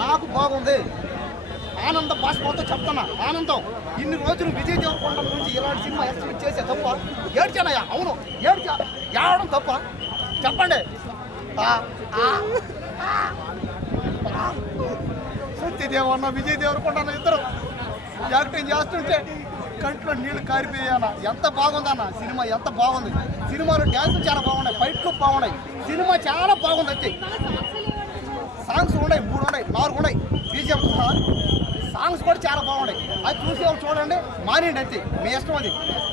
నాకు బాగుంది. ఆనంద భాష మొత్తం చెప్తున్నా. ఆనందం. ఇన్ని రోజులు విజయ్ దేవరకొండ నుంచి ఇలాంటి సినిమా ఎక్స్పెక్ట్ చేసే తప్ప ఏడ్చానయ్యా. అవును, ఏడవడం తప్ప చెప్పండి. సత్యదేవన్న విజయ్ దేవరకొండ ఇద్దరు యాక్టింగ్ చేస్తుంటే కంట్లో నీళ్లు కారిపోయానా. ఎంత బాగుందన్న సినిమా, ఎంత బాగుంది. సినిమాలో డ్యాన్సులు చాలా బాగున్నాయి, ఫైట్లు బాగున్నాయి. సినిమా చాలా బాగుంది. వచ్చి సాంగ్స్ ఉన్నాయి, 3 ఉన్నాయి, 4 ఉన్నాయి. బీజిఎం సాంగ్స్ కూడా చాలా బాగున్నాయి. అది చూసి చూడండి, మానేయండి అంతే, మీ ఇష్టం. అది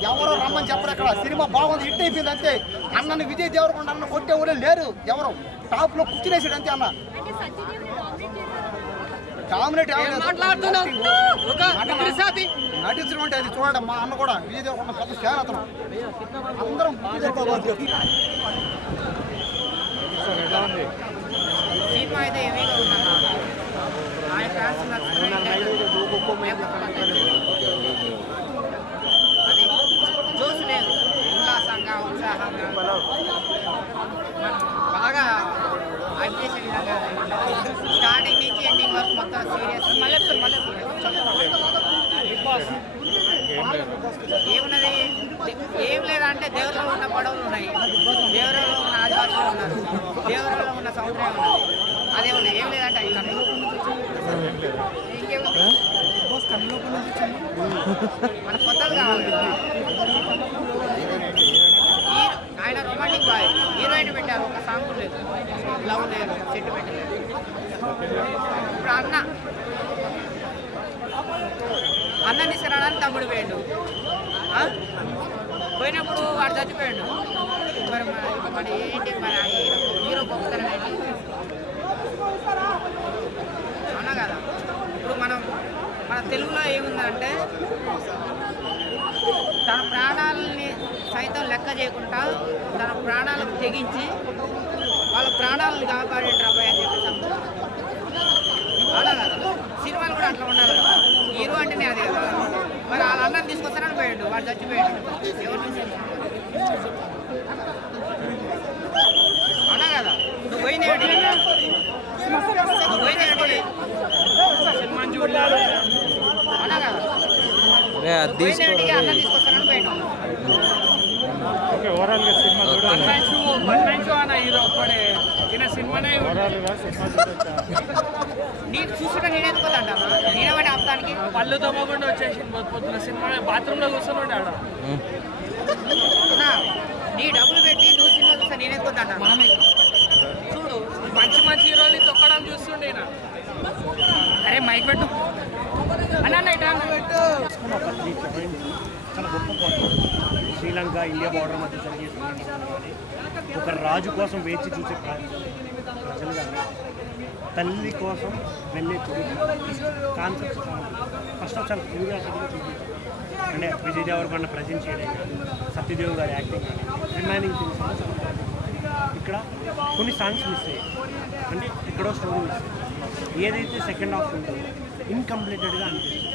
ఎవరో రమ్మని చెప్పరు. ఇక్కడ సినిమా బాగుంది, హిట్ అయిపోయింది అంతే. అన్నని విజయ్ దేవరకొండ అన్న కొట్టే ఊరే లేరు. ఎవరు టాప్లో కూర్చునేసాడు అంతే. అన్న డామినేట్ నటించడం అంటే అది చూడండి. మా అన్న కూడా విజయ్ దేవరకొండ పెద్ద ఫ్యాన్. అతను అందరం సినిమా అయితే ఏమీగా ఉందన్నా. ఆయన ఫ్యాన్స్ అది జోసు లేదు, ఉల్లాసంగా ఉత్సాహంగా మనం బాగా యాక్ట్ చేసే విధంగా స్టార్టింగ్ నుంచి ఎండింగ్ వరకు మొత్తం సీరియస్. ఏమున్నది, ఏం లేదంటే దేవరలో ఉన్న పడవలు ఉన్నాయి, దేవరలో ఉన్న ఆదివాసులు ఉన్నారు, దేవరలో ఉన్న సముద్రం ఉన్నది. అదే ఉన్నాయి. ఏం లేదంటే ఇక్కడ ఇంకేముంది, మన కొత్తది కావాలి. ఆయన రొమాంటిక్ బాయ్, హీరోయిన్ పెట్టారు, ఒక సాంగ్ లేదు, లవ్ లేదు, సెంటిమెంట్ లేదు. ఇప్పుడు అన్న తీసుకురావడానికి తమ్ముడు పోయాడు. పోయినప్పుడు వాడు చచ్చిపోయాడు. మరి ఏంటి, మరి హీరో గొప్పతనం ఏంటి? అవునా కదా. ఇప్పుడు మన తెలుగులో ఏముందంటే, తన ప్రాణాలని సైతం లెక్క చేయకుండా తన ప్రాణాలకు తెగించి వాళ్ళ ప్రాణాలను కాపాడేట అబ్బాయి అని చెప్పేసి. అవునా కదా. సినిమాలు కూడా అట్లా ఉండాలి కదా. హీరో అంటేనే అది కదా. మరి వాళ్ళ అన్నం తీసుకొస్తానని పోయాడు, వాడు చచ్చిపోయాడు. ఎవరు చూసి? అవునా కదా. నువ్వు పోయిందేమిటి, అవునా కదా. అన్నం తీసుకొస్తానని పోయాడు. నీకు చూసుకుంటే నేను ఎందుకోదంటా, నేనేమని ఆపుతానికి. పళ్ళు తమ్మకుండా వచ్చేసి పొద్దున సినిమా బాత్రూంలో కూర్చొని ఆడ. నీ డబ్బులు పెట్టి నువ్వు సినిమా చూస్తా, నేను ఎందుకోదంటా. చూడు, మంచి హీరోని తొక్కడం చూస్తుండే. అరే మైక్ పెట్టు అన్న, పెట్టు. చాలా గొప్ప పాయింట్. శ్రీలంక ఇండియా బార్డర్ మధ్య జరిగే ఒక రాజు కోసం వేచి చూసే ప్రజలు కానీ, తల్లి కోసం వెళ్ళే కాన్సెప్ట్స్ ఫస్ట్ ఆఫ్ చాలా క్యూరియాసిటీగా చూపించారు. అంటే విజయ్ దేవరకొండ ప్రజెంట్ చేయడం కానీ, సత్యదేవ్ గారి యాక్టింగ్ కానీ, రిమైనింగ్ థింగ్స్ ఇక్కడ కొన్ని సాంగ్స్ మిస్ అయ్యాయి. అంటే ఎక్కడో స్టోరీ మిస్ అయ్యాయి. ఏదైతే సెకండ్ హాఫ్ ఉంటుందో ఇన్కంప్లీటెడ్గా అనిపిస్తుంది.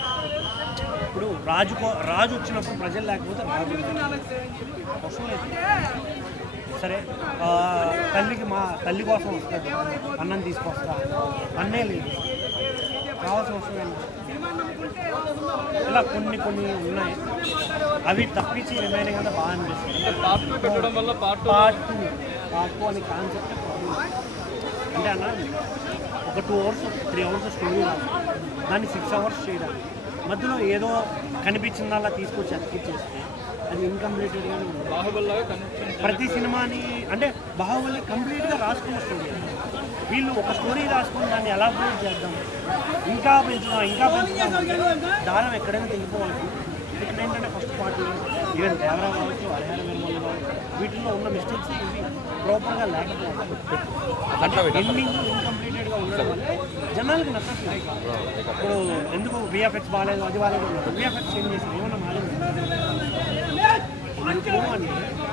ఇప్పుడు రాజు వచ్చినప్పుడు ప్రజలు లేకపోతే రాజు అవసరం లేదు. సరే, తల్లి కోసం వస్తుంది, అన్నం తీసుకొస్తా, అన్నే లేదు, కావాల్సిన అవసరం ఏంటి? ఇలా కొన్ని ఉన్నాయి. అవి తప్పించి రిమైనింగ్ అంతా బాగా అనిపిస్తుంది. పార్ట్ టూ అనే కాన్సెప్ట్ అంటే అన్న ఒక 2 hours 3 hours స్టోరీ రాదు, దాన్ని 6 hours చేయడానికి మధ్యలో ఏదో కనిపించిందల్లా తీసుకొచ్చి అతికిచ్చేస్తే అది ఇన్కంప్లీటెడ్గానే ఉంది. ప్రతి సినిమాని అంటే బాహుబలి కంప్లీట్గా రాసుకున్న స్టోరీ. వీళ్ళు ఒక స్టోరీ రాసుకుని దాన్ని ఎలాబరేట్ చేద్దాం, ఇంకా పెంచుదాం, దారం ఎక్కడైనా తెగిపోవాలి. ఇక్కడ ఏంటంటే ఫస్ట్ పార్ట్ ఈవెన్ దేవరా కావచ్చు, హరిహర నిర్మల్ కావచ్చు, వీటిల్లో ఉన్న మిస్టేక్స్ ఇవి ప్రాపర్గా లేకపోవడం, ఎండింగ్ ఇన్కంప్లీటెడ్గా ఉండడం వల్ల జనాలకు నచ్చట్లేదు. ఇప్పుడు ఎందుకు విఎఫ్ఎక్స్ బాగాలేదు, అది బాగాలేదు, విఎఫ్ఎక్స్ చేంజ్ చేసి ఏమన్నా మాలేదు అంటే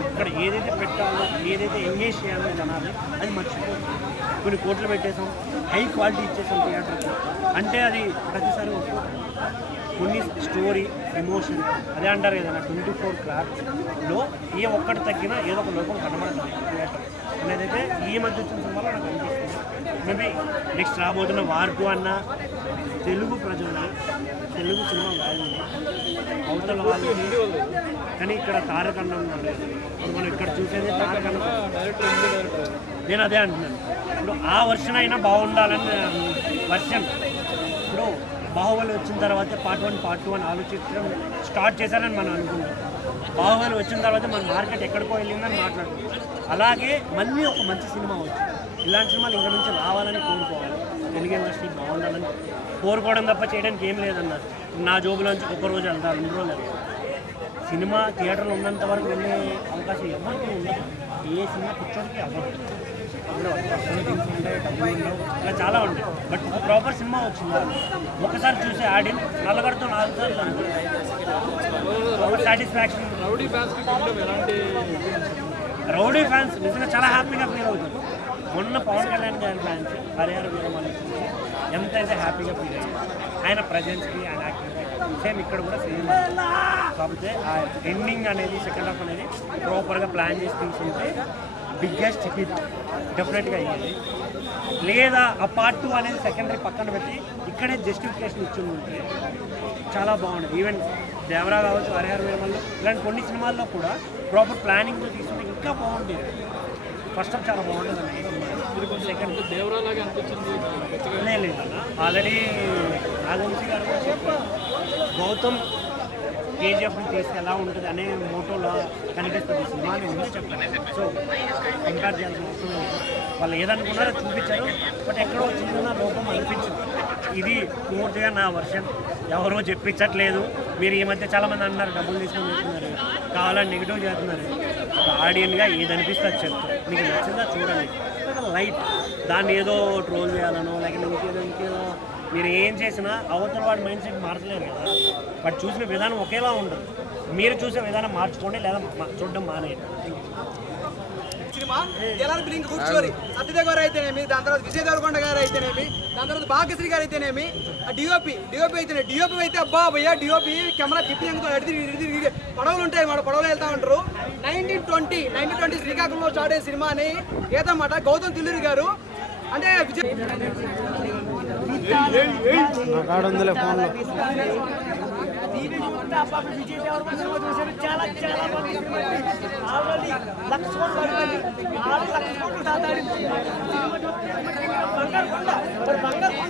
ఇక్కడ ఏదైతే పెట్టాలో, ఏదైతే ఎంగేజ్ చేయాలో జనాలు అది మర్చిపోతుంది. కొన్ని కోట్లు పెట్టేసాం, హై క్వాలిటీ ఇచ్చేసాం థియేటర్కి అంటే అది ప్రతిసారి వస్తుంది. కొన్ని స్టోరీ, ఎమోషన్, అదే అంటారు ఏదైనా 24 క్రాఫ్ట్స్లో ఏ ఒక్కటి తగ్గినా ఏదో ఒక లోపం కనబడుతుంది థియేటర్ అనేదైతే ఈ మధ్య వచ్చిన సినిమాలో నాకు అనిపిస్తుంది. మేబీ నెక్స్ట్ రాబోతున్న వార్కు అన్న తెలుగు ప్రజలు తెలుగు సినిమా వాల్యూని అవతల వాళ్ళని, కానీ ఇక్కడ తారక అన్న ఉన్నారు. ఇప్పుడు మనం ఇక్కడ చూసేది తారక అన్న. నేను అదే అంటున్నాను, ఇప్పుడు ఆ వర్షన్ అయినా బాగుండాలని వర్షన్. ఇప్పుడు బాహుబలి వచ్చిన తర్వాత పార్ట్ 1 పార్ట్ 2 అని ఆలోచించడం స్టార్ట్ చేశారని మనం అనుకుంటాం. బాహుబలి వచ్చిన తర్వాత మన మార్కెట్ ఎక్కడికో వెళ్ళిందని మాట్లాడుకుంటాం. అలాగే మళ్ళీ ఒక మంచి సినిమా వచ్చింది. ఇలాంటి సినిమాలు ఇంకా నుంచి రావాలని కోరుకోవాలి. తెలుగు ఇండస్ట్రీ బాగుండాలని కోరుకోవడం తప్ప చేయడానికి ఏం లేదన్నారు. నా జోబులోంచి ఒక రోజు వెళ్తారు, 2 రోజులు వెళ్తారు. సినిమా థియేటర్లో ఉన్నంత వరకు వెళ్ళే అవకాశం ఎవరికి ఉండదు. ఏ సినిమా కూర్చోడికి అవ్వదు. అందులో పర్సనల్ థింగ్స్ ఉంటాయి, డబ్బులు ఉండవు, ఇలా చాలా ఉంటాయి. బట్ ఒక ప్రాపర్ సినిమా వచ్చిందా ఒకసారి చూసే ఆడియన్స్ నల్లగడతో 4 సార్లు సాటిస్ఫాక్షన్. రౌడీ ఫ్యాన్స్ నిజంగా చాలా హ్యాపీగా ఫీల్ అవుతారు. మొన్న పవన్ కళ్యాణ్ గారి ఫ్యాన్స్ హరిహర వీరమల్లి చూసి ఎంతైతే హ్యాపీగా ఫీల్ అయ్యారు. ఆయన ప్రజెన్స్కి, ఆయన యాక్టింగ్ సేమ్ ఇక్కడ కూడా సేమ్. కాకపోతే ఆ ఎండింగ్ అనేది, సెకండ్ హాఫ్ అనేది ప్రాపర్గా ప్లాన్ చేసి తీసుకుంటే బిగ్గెస్ట్ హిట్ డెఫినెట్గా అయ్యేది. లేదా ఆ పార్ట్ 2 అనేది సెకండరీ పక్కన పెట్టి ఇక్కడే జస్టిఫికేషన్ ఇచ్చి ఉంటే చాలా బాగుంటుంది. ఈవెన్ దేవరా కావచ్చు, హరిహర వీరమల్లి ఇలాంటి కొన్ని సినిమాల్లో కూడా ప్రాపర్ ప్లానింగ్తో తీసుకుంటే ఇంకా బాగుంటుంది. ఫస్ట్ హాఫ్ చాలా బాగుంటుంది అన్న ఈ సినిమా. సెకండ్ దేవరాలాగా అనిపించింది. లేదన్న, ఆల్రెడీ నాగవంశీ గారు కూడా చెప్పారు, గౌతమ్ కేజీఎఫ్ని తీస్తే ఎలా ఉంటుంది అనే మోటోలో కనిపిస్తుంది సినిమా అని ముందే చెప్పాను. సో కంపేర్ చేయాల్సిన అవసరం లేదు. వాళ్ళు ఏదనుకున్నారో చూపించారు, బట్ ఎక్కడో చిన్న లోపం అనిపించింది. ఇది పూర్తిగా నా వర్షన్, ఎవరో చెప్పించట్లేదు. మీరు ఈ మధ్య చాలామంది అన్నారు డబ్బులు తీసుకొని చేస్తున్నారు, కావాలని నెగిటివ్ చేస్తున్నారు. ఒక ఆడియన్గా ఏది అనిపిస్తే అది చెప్తారు. మీకు నచ్చిందా చూడండి. లైట్ దాన్ని ఏదో ట్రోల్ చేయాలనో లేకపోతే ఇంకేదో మీరు ఏం చేసినా అవతల వాడి మైండ్ సెట్ మార్చలేరు కదా. బట్ చూసిన విధానం ఒకేలా ఉండదు. మీరు చూసే విధానం మార్చుకోండి, లేదా చూడడం మానేయండి. సినిమా ఎలా బ్లింక్ గుడ్ స్టోరీ. సత్యదేవ్ గారు అయితేనేమి, దాని తర్వాత విజయ్ దేవరకొండ గారు అయితేనేమి, దాని తర్వాత భాగ్యశ్రీ గారు అయితేనేమి, డిఓపి అయితేనే డిఓపి అయితే అబ్బా భయ్యా డిఓపి కెమెరా తిప్పి తిరిగి పడవలు ఉంటాయి, మన పడవలు వెళ్తా ఉంటారు. 1920 శ్రీకాకుళంలో స్టార్ట్ అయిన సినిమా అని ఏదన్నమాట గౌతమ్ తిల్లూరి గారు. అంటే విజయ్ చాలా